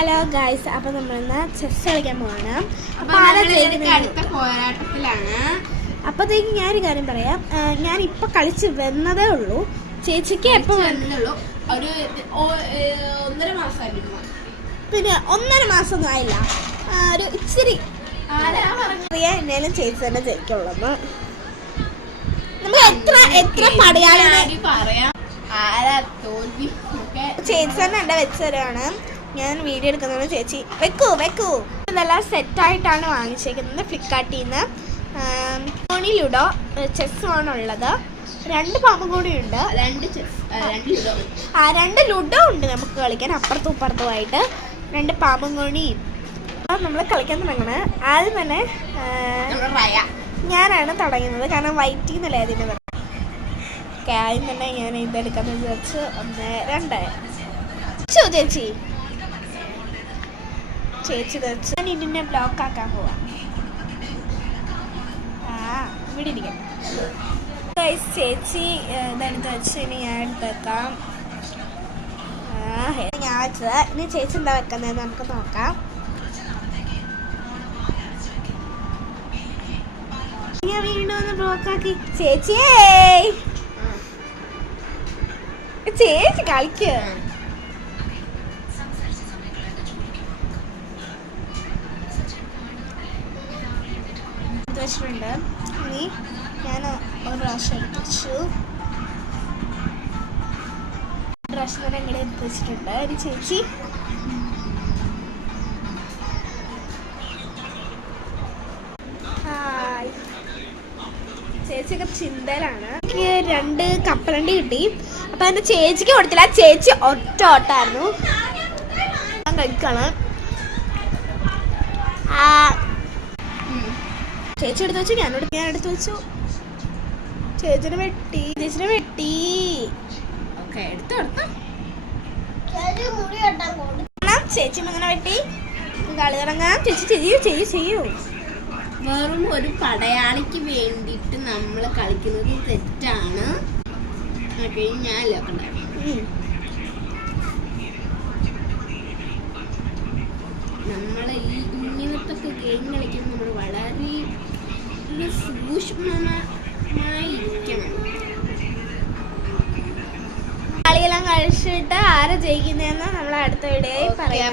Hello guys, അപ്പോൾ നമ്മളിന്ന് chess കളിക്കാൻ പോവാണ്. അപ്പോൾ അടുത്ത പോരാട്ടത്തിലാണ്. അപ്പോഴത്തേക്ക് ഞാനൊരു കാര്യം പറയാം. ഞാനിപ്പോൾ കളിച്ച് വന്നതേ ഉള്ളൂ. ചേച്ചിക്ക് എപ്പോൾ വന്നതുള്ളൂ? ഒരു 1.5 മാസമായിരുന്നു. പിന്നെ 1.5 മാസമൊന്നും ആയില്ല. ഒരു ഇച്ചിരി എന്നാലും ചേച്ചി തന്നെ ജയിക്കുള്ളൂ. നമുക്ക് എത്ര പടയാളി പറയാം. ചേച്ചി തന്നെ എൻ്റെ വെച്ച് തരുവാണ്. ഞാൻ വീഡിയോ എടുക്കുന്നത്. ചേച്ചി വെക്കൂ. ഇതെല്ലാം സെറ്റായിട്ടാണ് വാങ്ങിച്ചേക്കുന്നത് ഫ്ലിപ്കാർട്ടിൽ നിന്ന്. സോണി ലുഡോ ചെസ് ആണുള്ളത്. 2 പാമ്പും കൂടി ഉണ്ട്. 2 ലുഡോ ഉണ്ട് നമുക്ക് കളിക്കാൻ, അപ്പുറത്തും ഇപ്പുറത്തുമായിട്ട് 2 പാമ്പും കൂടി. അപ്പം നമ്മൾ കളിക്കാൻ തുടങ്ങണത്. ആദ്യം തന്നെ ഞാനാണ് തുടങ്ങുന്നത്, കാരണം വൈറ്റ് എന്നല്ലേ അതിൻ്റെ പറയുന്നത്. ഓക്കെ, ആദ്യം തന്നെ ഞാൻ ഇതെടുക്കാമെന്ന് വിചാരിച്ച് 1, 2 ചേച്ചി വെച്ച് ഞാൻ ഇതിനെ ബ്ലോക്ക് ആക്കാൻ പോവാം. ഇവിടെ ഇരിക്കാം. ചേച്ചി ഇതെടുത്ത് വെച്ച് ഇനി ഞാൻ എടുത്തേക്കാം. ഞാൻ വെച്ചത്. ഇനി ചേച്ചി എന്താ വെക്കുന്നത് നമുക്ക് നോക്കാം. ഞാൻ വീണ്ടും ഒന്ന് ബ്ലോക്ക് ആക്കി. ചേച്ചി കളിക്കുക. വെച്ചിട്ടുണ്ട്. ഇനി ഞാൻ ഒരു പ്രാവശ്യം എടുത്ത് വെച്ചു. പ്രാവശ്യം തന്നെ ഇങ്ങനെ എടുത്ത് വെച്ചിട്ടുണ്ട്. ഇനി ചേച്ചി ചേച്ചിയൊക്കെ ചിന്തയിലാണ്. എനിക്ക് 2 കപ്പലണ്ടി കിട്ടി. അപ്പം എൻ്റെ ചേച്ചിക്ക് കൊടുത്തില്ല. ചേച്ചി ഒറ്റ ഓട്ടായിരുന്നു. ഞാൻ കഴിക്കണം. ചേച്ചി എടുത്ത് വെച്ചു, ഞാൻ എടുത്ത് വെച്ചു. ചേച്ചിനെ വെട്ടി. ചേച്ചി അങ്ങനെ വെട്ടി. കളി തുടങ്ങാം. ചേച്ചി ചെയ്യൂ. വെറും ഒരു പടയാളിക്ക് വേണ്ടിയിട്ട് നമ്മൾ കളിക്കുന്നത് തെറ്റാണ്. ഞാൻ നമ്മൾ ഇങ്ങനത്തെ ഗെയിം കളിക്കുമ്പോൾ നമ്മൾ വളരെ സൂക്ഷ്മമായിരിക്കണം. കളിയെല്ലാം കഴിച്ചിട്ട് ആരെ ജയിക്കുന്നതെന്ന് നമ്മൾ അടുത്ത വീഡിയോയിൽ പറയാം.